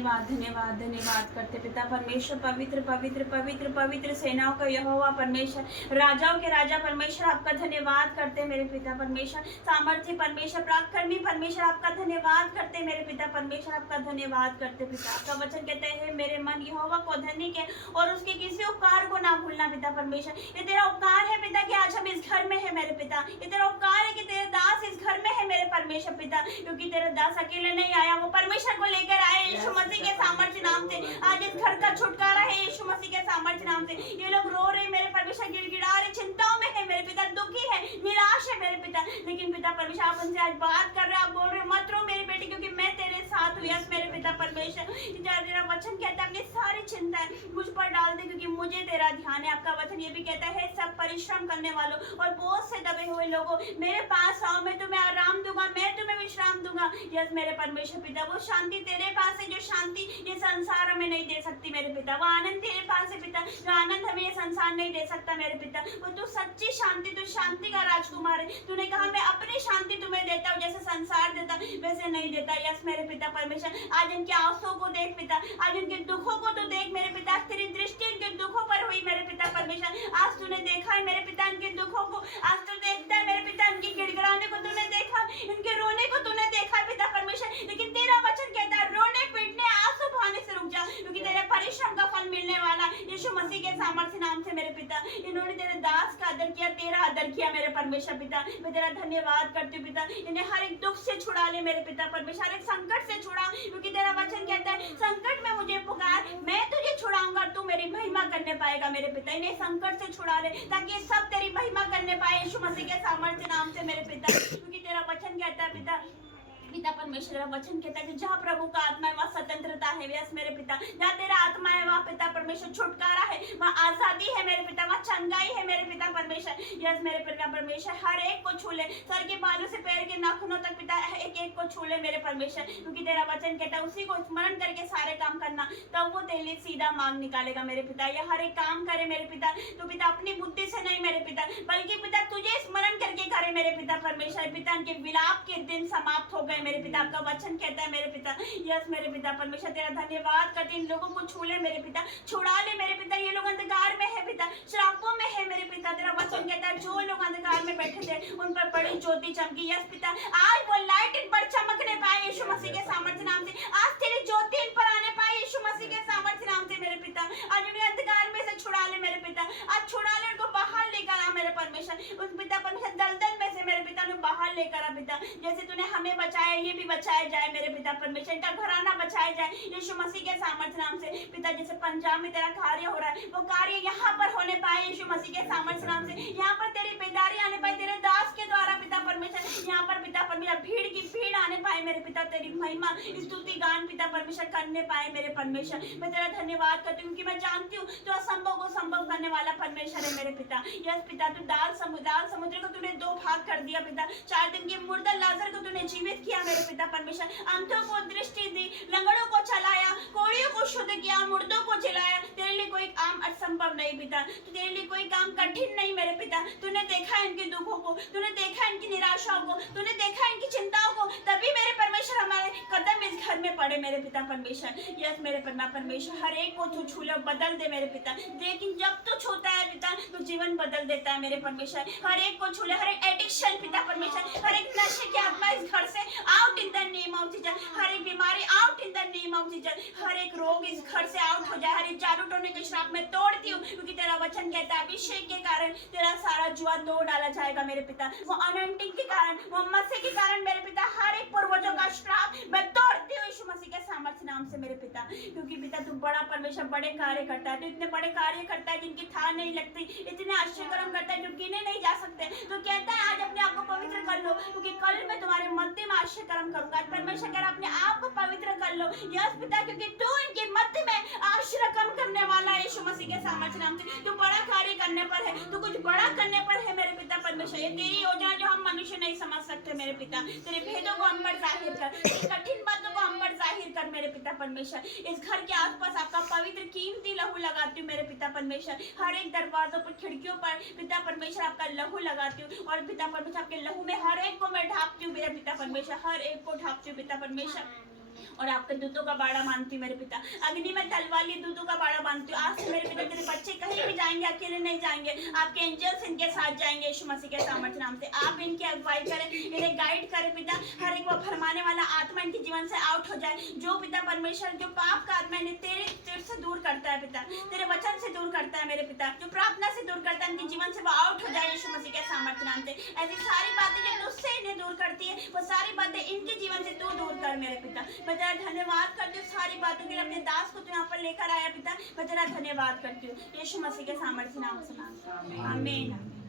धन्यवाद धन्यवाद धन्यवाद करते पिता परमेश्वर। पवित्र पवित्र पवित्र पवित्र सेनाओं का यहोवा परमेश्वर, राजाओं के राजा परमेश्वर, आपका धन्यवाद करते मेरे पिता परमेश्वर। सामर्थ्य परमेश्वर, पराक्रमी परमेश्वर, आपका धन्यवाद करते मेरे पिता परमेश्वर, आपका धन्यवाद करते पिता। आपका वचन कहते हैं मेरे मन यहोवा को धन्य के और उसके किसी उपकार को ना भूलना पिता परमेश्वर। ये तेरा उपकार है पिता कि आज हम इस घर में है मेरे पिता। ये तेरा उपकार है कि तेरे दास इस घर में है मेरे परमेश्वर पिता, क्योंकि तेरा दास अकेले नहीं आया, वो परमेश्वर को लेकर आए यीशु मसीह के सामर्थ्य नाम से। आज इस घर का छुटकारा है यीशु मसीह के सामर्थ्य नाम से। ये लोग रो रहे मेरे परमेश्वर, गिड़गिड़ा रहे, चिंताओं में है मेरे पिता, दुखी है, निराश है मेरे पिता, लेकिन पिता परमेश्वर आप उनसे आज बात कर रहे हो, आप बोल रहे हो मत रो मेरी बेटी क्योंकि मैं तेरे साथ हूँ। यस मेरे पिता परमेश्वर, तेरा वचन कहता है अपनी सारी चिंताएं मुझ पर डाल दे क्योंकि मुझे तेरा ध्यान है। आपका वचन ये भी कहता है सब परिश्रम करने वालों और बोझ से दबे हुए लोगों मेरे पास आओ, मैं तुम्हें आराम दूंगा, मैं तुम्हें विश्राम दूंगा। यस मेरे परमेश्वर पिता, वो शांति तेरे पास है जो शांति ये संसार हमें नहीं दे सकती मेरे पिता। वो आनंद तेरे पास है पिता, जो आनंद हमें ये संसार नहीं दे सकता मेरे पिता। वो तू सच्ची शांति, तू शांति का राजकुमार है। तूने कहा मैं अपनी शांति तुम्हें देता हूँ, जैसे संसार देता वैसे नहीं देता। यस मेरे पिता परमेश्वर, आज इनके आंसुओं को देख पिता, आज इनके दुखों को तो देख मेरे पिता, तेरी दृष्टि इनके दुखों पर हुई मेरे पिता परमेश्वर। आज तूने देखा है मेरे पिता इनके दुखों को, आज तू देखता है मेरे पिता इनके गिड़गिड़ाने को तूने देखा, इनके रोने को तूने देखा पिता परमेश्वर। लेकिन तेरा वचन कहता है रोने पीटने आंसू बहाने से रुक जा, क्योंकि तेरे परिश्रम का फल मिलने वाला यीशु मसीह के सामर्थ्य नाम से मेरे पिता। इन्होंने तेरे दास का आदर किया, तेरा आदर किया मेरे परमेश्वर पिता। मैं तेरा धन्यवाद करती हूँ पिता, इन्हें हर एक दुख से छुड़ा ले मेरे पिता परमेश्वर, हर एक संकट से छुड़ा, क्योंकि तेरा वचन कहता है संकट में मुझे पुकार, मैं तुझे छुड़ाऊंगा, तू मेरी महिमा करने पाएगा मेरे पिता। इन्हें संकट से छुड़ा ले ताकि ये सब तेरी महिमा करने पाए यीशु मसीह के सामर्थ्य नाम से मेरे पिता, क्योंकि तेरा वचन कहता है पिता पिता परमेश्वर वचन कहता है कि जहाँ प्रभु का आत्मा है वहाँ स्वतंत्रता है। यस मेरे पिता, जहाँ तेरा आत्मा है वहाँ पिता परमेश्वर छुटकारा है, वहाँ आजादी है मेरे पिता, वहाँ चंगाई है मेरे पिता परमेश्वर। यस मेरे पिता परमेश्वर, हर एक को छू ले, सर के बालों से पैर के नाखूनों तक पिता एक एक को छू ले मेरे परमेश्वर, क्योंकि तेरा वचन कहता है उसी को स्मरण करके सारे काम करना, तब वो तेरे लिए सीधा मांग निकालेगा मेरे पिता। यह हर एक काम करे मेरे पिता, तो पिता अपनी बुद्धि से नहीं मेरे पिता, बल्कि पिता तुझे स्मरण करके करे मेरे पिता परमेश्वर। पिता इनके विलाप के दिन समाप्त हो गए मेरे पिता, आपका वचन कहता है मेरे पिता। यस मेरे पिता परमेश्वर, तेरा धन्यवाद करते इन लोगों को छू ले मेरे पिता, छुड़ा ले मेरे पिता। ये लोग अंधकार में है पिता, श्रापों में है मेरे पिता। तेरा वचन कहता है जो लोग अंधकार में बैठे थे उन पर बड़ी ज्योति चमकी। यस पिता, आज वो लाइट इन पर चमकने पाए यीशु मसीह के सामर्थ्य नाम से, आज तेरी ज्योति इन पर आने पाए यीशु मसीह के सामर्थ्य नाम से मेरे पिता। आज उन्हें अंधकार में से छुड़ा ले मेरे पिता, आज छुड़ा ले, उनको बाहर लेकर आ मेरे परमेश्वर, उस पिता परमेश्वर दलदल में से मेरे पिता उन्हें बाहर लेकर आ पिता। जैसे तूने हमें बचाया ये भी बचाया जाए मेरे पिता परमेश्वर, इनका घराना बचाया जाए यीशु मसीह के सामर्थ्य नाम से पिता। जैसे पंजाब में तेरा कार्य हो रहा है वो कार्य यहाँ पर होने पाए यीशु मसीह के सामर्थ्य नाम से, यहाँ पर तेरी बेदारी आने पाए तेरे दास के द्वारा पिता परमेश्वर। यहाँ पर पिता परमेश्वर भीड़ की भीड़ आने पाए मेरे पिता, तेरी महिमा स्तुति गान पिता परमेश्वर करने पाए मेरे परमेश्वर। मैं तेरा धन्यवाद करती हूँ कि मैं जानती हूँ तो असंभव को संभव करने वाला परमेश्वर है मेरे पिता। यस पिता, तू दाल समुद्र को तूने दो भाग कर दिया पिता, 4 दिन के मुर्दा लाजर को तूने जीवित किया मेरे पिता परमेश्वर, अंधों को दृष्टि दी, लंगड़ों को चलाया, कोड़ियों को शुद्ध किया, मुर्दों को जिलाया। तेरे लिए कोई काम असंभव नहीं पिता, तेरे लिए कोई काम कठिन नहीं मेरे पिता। तूने देखा इनके दुखों को, तूने देखा इनकी निराशाओं को, तूने देखा इनकी चिंताओं को, तभी मेरे परमेश्वर हमारे कदम इस घर में पड़े मेरे पिता परमेश्वर। यस मेरे परमेश्वर, हर एक को तू छू ले, बदल दे मेरे पिता। लेकिन जब तू छूता है पिता तो जीवन बदल देता है मेरे परमेश्वर। हर एक को छू ले, हर एक एडिक्शन पिता परमेश्वर, हर एक नशे की आत्मा इस घर से out in the name of Jesus, हर एक बीमारी out in the name of Jesus, हर एक रोग इस घर से आउट हो जाए, हर एक जादू टोने के श्राप में तोड़ती हूँ, क्योंकि तेरा वचन कहता है अभिषेक के कारण तेरा सारा जुआ तोड़ डाला जाएगा मेरे पिता। वो अनॉइंटिंग के कारण, वो मसीह के कारण मेरे पिता हर एक पूर्वजों का श्राप मैं तोड़ती हूँ यीशु मसीह के सामर्थ्य नाम से मेरे पिता। क्योंकि पिता तू बड़ा परमेश्वर, बड़े कार्य करता है, तू इतने बड़े कार्य करता है जिनकी था नहीं लगती, इतने आश्चर्यकर्म करता है जो गिने नहीं जा सकते। तो कहता है आज अपने आप को पवित्र कर लो, क्योंकि कल मैं तुम्हारे मध्य में आश्चर्यकर्म करूंगा। परमेश्वर कह अपने आप को पवित्र कर लो यस पिता, क्योंकि तू इनके मध्य में आश्चर्यकर्म करने वाला है यीशु मसीह के सामर्थ्य नाम से। तू बड़ा कार्य करने पर है, तू कुछ बड़ा करने पर है मेरे पिता परमेश्वर। ये तेरी योजना जो हम मनुष्य नहीं समझ सकते मेरे पिता, तेरे भेदों को हम पर जाहिर कर, कठिन बातों को हम पर जाहिर कर मेरे पिता परमेश्वर। इस घर के आसपास आपका पवित्र कीमती लहू लगाती हूँ मेरे पिता परमेश्वर, हर एक दरवाजों पर खिड़कियों पर पिता परमेश्वर आपका लहू लगाती हूँ, और पिता परमेश्वर आपके लहू में हर एक को मैं ढापती हूँ मेरे पिता परमेश्वर, हर एक को ढापती हूँ पिता परमेश्वर। और आपके दूतों का बाड़ा मानती हूँ मेरे पिता। अग्नि में तलवार दूतों का बाड़ा मानती हूँ। आज से मेरे पिता तेरे बच्चे कहीं भी जाएंगे अकेले नहीं जाएंगे, आपके एंजल्स इनके साथ जाएंगे यीशु मसीह के सामर्थ्य नाम से। आप इनकी अगुवाई करें, इन्हें गाइड करें पिता। हर एक वो फरमाने वाला आत्मा इनके जीवन से आउट हो जाए। जो पिता परमेश्वर जो पाप का आत्मा इन्हें तेरे से दूर करता है पिता, तेरे वचन से दूर करता है मेरे पिता, जो प्रार्थना से दूर करता है इनके जीवन से वो आउट हो जाए यीशु मसीह के सामर्थ्य नाम से। ऐसी सारी बातें जो तुझसे इन्हें दूर करती है वो सारी बातें इनके जीवन से तू दूर कर मेरे पिता। मैं तेरा धन्यवाद करती हूँ सारी बातों के लिए। अपने दास को तू यहाँ पर लेकर आया पिता, मैं तेरा धन्यवाद करती हूँ यीशु मसीह के सामर्थ्य नाम से। आमीन।